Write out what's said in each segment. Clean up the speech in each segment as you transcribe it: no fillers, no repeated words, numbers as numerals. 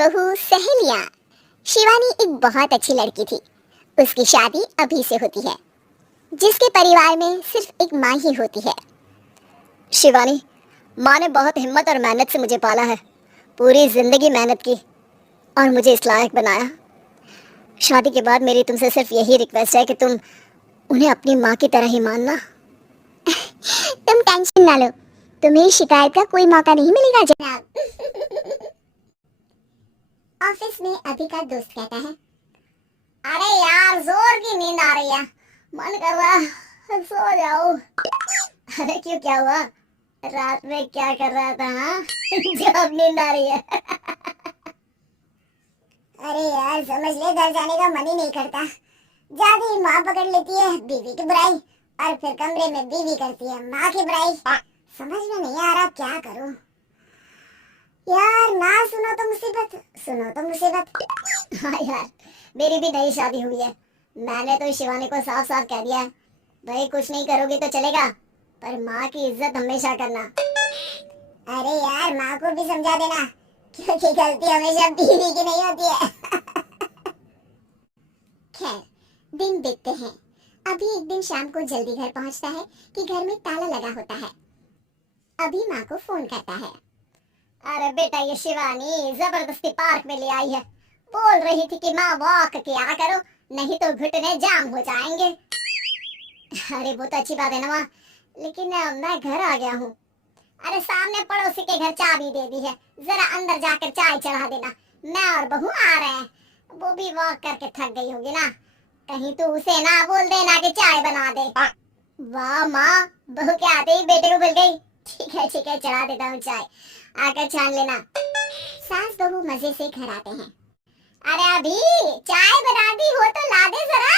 बहू सहेलियां। शिवानी एक बहुत अच्छी लड़की थी। उसकी शादी अभी से होती है, जिसके परिवार में सिर्फ एक माँ ही होती है। शिवानी, माँ ने बहुत हिम्मत और मेहनत से मुझे पाला है। पूरी जिंदगी मेहनत की और मुझे इस लायक बनाया। शादी के बाद मेरी तुमसे सिर्फ यही रिक्वेस्ट है कि तुम उन्हें अपनी माँ की तरह ही मानना। तुम टेंशन ना लो, तुम्हें शिकायत का कोई मौका नहीं मिलेगा जनाब। ऑफिस में अभी का दोस्त कहता है, अरे यार जोर की नींद आ रही है, मन कर रहा है सो जाओ। अरे क्यों, क्या हुआ? रात में क्या कर रहा था? हाँ? जो अब नींद आ रही है। अरे यार समझ ले, घर जाने का मन ही नहीं करता। जाते ही माँ पकड़ लेती है बीवी की बुराई, और फिर कमरे में बीवी करती है माँ की बुराई। समझ में नहीं आ रहा क्या करूं। यार ना सुनो तो मुसीबत, सुनो तो मुसीबत। हाँ यार, मेरी भी नई शादी हुई है। मैंने तो शिवानी को साफ साफ कह दिया है, भाई कुछ नहीं करोगे तो चलेगा, पर माँ की इज्जत हमेशा करना। अरे यार माँ को भी समझा देना, क्योंकि गलती हमेशा बीवी की नहीं होती है। खैर, दिन बीतते हैं। अभी एक दिन शाम को जल्दी घर पहुंचता है कि घर में ताला लगा होता है। अभी माँ को फोन करता है, अरे बेटा ये शिवानी जबरदस्ती पार्क में ले आई है। बोल रही थी कि माँ वॉक किया करो, नहीं तो घुटने जाम हो जाएंगे। अरे वो तो अच्छी बात है ना माँ, लेकिन मैं घर आ गया हूँ। अरे सामने पड़ोसी के घर चाबी दे दी है, जरा अंदर जाकर चाय चढ़ा देना। मैं और बहू आ रहे हैं, वो भी वॉक करके थक गई होगी ना, कहीं तो उसे ना बोल देना कि चाय बना दे। वाह माँ, बहू के आते ही बेटे को मिल गई। ठीक है चढ़ा देता हूँ चाय, आकर छान लेना। सास बहू मजे से घर आते हैं। अरे अभी चाय बना दी हो तो ला दे जरा।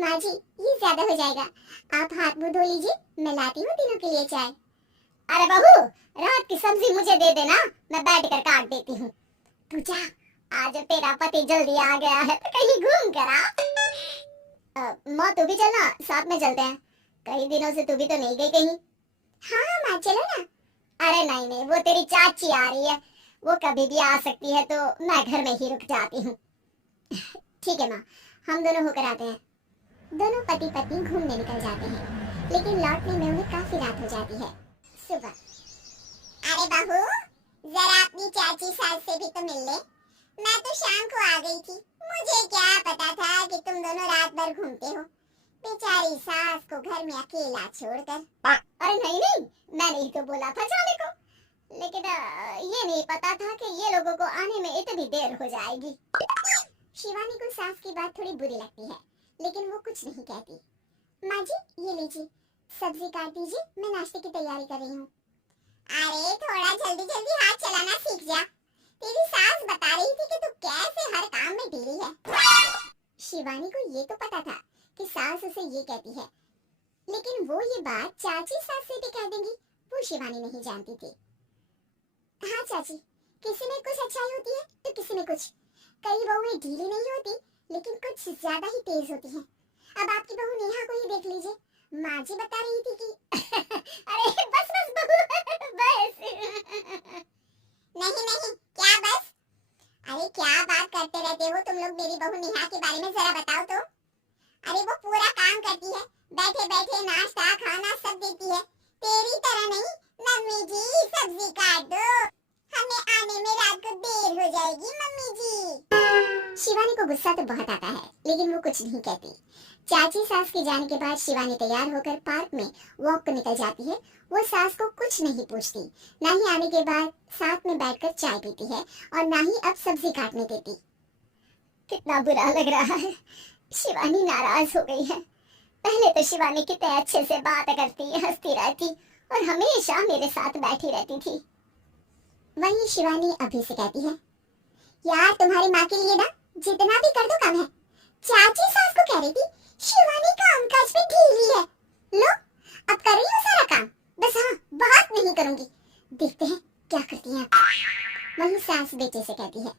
माँ जी ये ज्यादा हो जाएगा, आप हाथ मुंह धो लीजिए, मैं लाती हूँ तीनों के लिए चाय। अरे बहू, रात की सब्जी मुझे दे देना, मैं बैठ कर काट देती हूँ। तू जा, आज तेरा पति जल्दी आ गया है तो कहीं घूम कर आ। माँ तू भी चलना, साथ में चलते हैं। कई दिनों से तू भी तो नहीं गई कहीं। हाँ माँ चलो ना। अरे नहीं, वो तेरी चाची आ रही है, वो कभी भी आ सकती है, तो मैं घर में ही रुक जाती हूँ। ठीक है माँ, हम दोनों होकर आते हैं। दोनों पति पत्नी घूमने निकल जाते हैं, लेकिन लौटने में उन्हें काफी रात हो जाती है। सुबह, अरे बहू जरा अपनी चाची सास से भी तो मिल ले। मैं तो शाम को आ गई थी, मुझे क्या पता था कि तुम दोनों रात भर घूमते हो। बेचारी सास को घर में अकेला छोड़कर। अरे नहीं, मैंने ही तो बोला था जाने को, लेकिन ये नहीं पता था कि ये लोगों को आने में इतनी देर हो जाएगी। शिवानी को सास की बात थोड़ी बुरी लगती है, लेकिन वो कुछ नहीं कहती। माँ जी ये लीजिए, सब्जी काट दीजिए, मैं नाश्ते की तैयारी कर रही हूँ। अरे थोड़ा जल्दी जल्दी हाथ चलाना सीख जा, तेरी सास बता रही थी कि तू कैसे हर काम में ढीली है। शिवानी को ये तो पता था कि सास उसे ये कहती है, लेकिन वो ये बात चाची सास से भी कह देंगी, वो शिवानी नहीं जानती थी। हाँ चाची, किसी में कुछ अच्छाई होती है तो किसी में कुछ। कई बहुएं ढीली नहीं होती, लेकिन कुछ ज्यादा ही तेज होती हैं। अब आपकी बहू नेहा को ही देख लीजिए, माँ जी बता रही थी कि अरे बस बहू बस। नहीं क्या बस? अरे क्या बात करते रहते हो तुम लोग, मेरी बहू नेहा के बारे में जरा बताओ तो। अरे वो पूरा काम करती है, बैठे बैठे नाश्ता खाना सब देती है, तेरी तरह नहीं। मम्मी जी सब्जी काट दो, हमें आने में रात को देर हो जाएगी मम्मी जी। शिवानी को गुस्सा तो बहुत आता है, लेकिन वो कुछ नहीं कहती। चाची सास के जाने के बाद शिवानी तैयार होकर पार्क में वॉक को निकल जाती है। वो सास को कुछ नहीं पूछती, ना ही आने के बाद साथ में बैठकर चाय पीती है, और ना ही अब सब्जी काटने देती। कितना बुरा लग रहा है, शिवानी नाराज हो गई है। पहले तो शिवानी कितने अच्छे से बात करती, हंसती रहती और हमेशा मेरे साथ बैठी रहती थी। वहीं शिवानी अभी से कहती है, यार तुम्हारी माँ के लिए ना जितना भी कर दो कम है। चाची सास को कह रही थी शिवानी काम काज में ढीली है, लो अब कर रही हूँ सारा काम, बस हाँ बात नहीं करूंगी, देखते हैं क्या करती है। वहीं सास बेटे से कहती है,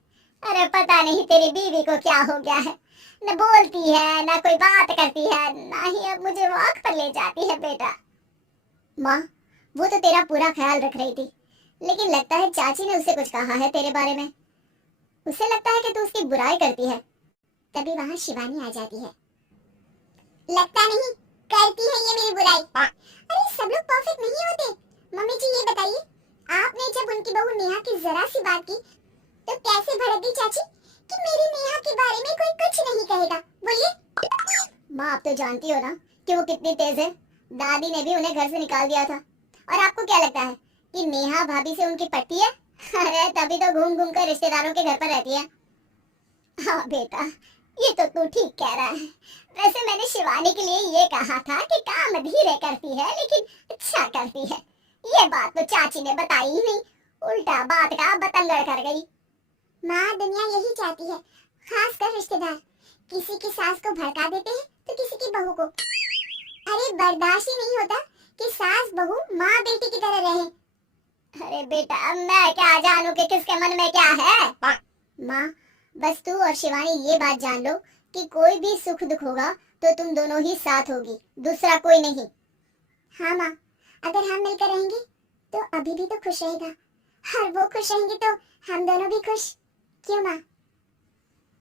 अरे पता नहीं तेरी बीवी को क्या हो गया है, न बोलती है न कोई बात करती है, ना ही अब मुझे वॉक पर ले जाती है। बेटा, माँ वो तो तेरा पूरा ख्याल रख रही थी, लेकिन लगता है चाची ने उसे कुछ कहा है तेरे बारे में। उसे लगता है कि तू उसकी बुराई करती है। तभी वहाँ शिवानी आ जाती है। लगता नहीं, करती है ये मेरी बुराई। अरे सब लोग परफेक्ट नहीं होते। मम्मी जी ये बताइए, आपने जब उनकी बहू नेहा की जरा सी बात की तो कैसे भड़क गई चाची कि मेरी नेहा के बारे में कोई कुछ नहीं कहेगा? बोलिए। माँ आप तो जानती हो ना कि वो कितनी तेज है। दादी ने भी उन्हें घर से निकाल दिया था। और आपको क्या लगता है कि नेहा भाभी से उनकी पट्टी है? अरे तभी तो घूम घूम कर रिश्तेदारों के घर पर रहती है। हाँ बेटा, ये तो तू ठीक कह रहा है। वैसे मैंने शिवानी के लिए ये कहा था कि काम धीरे करती है लेकिन अच्छा करती है। ये बात तो चाची ने बताई ही नहीं, उल्टा बात का बतंगड़ कर गई। माँ दुनिया यही चाहती है, खासकर रिश्तेदार किसी की सास को भड़का देते हैं तो किसी की बहू को। अरे बर्दाश्त ही नहीं होता कि सास बहू माँ बेटी की तरह रहे। अरे बेटा मैं क्या जानूं कि किसके मन में क्या है। माँ बस तू और शिवानी ये बात जान लो कि कोई भी सुख दुख होगा तो तुम दोनों ही साथ होगी, दूसरा कोई नहीं। हाँ माँ, अगर हम मिलकर रहेंगे तो अभी भी तो खुश रहेगा, और वो खुश रहेंगे तो हम दोनों भी खुश। क्यों माँ?